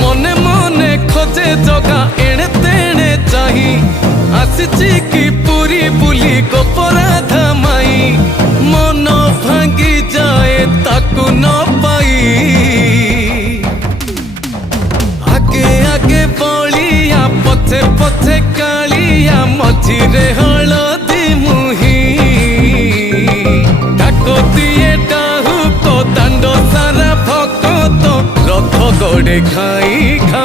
मने मने खोजे जगा एणे तेणे चाही आसिची की पूरी बुली गोपराधा माई मन भांगी जाए ताकू न पाई आगे आगे बलिया पछे पछे कालिया मझिरे हलदी मुही डाको दिए डाहु को दांडो सारा भक्त रथ गड़े खाई खा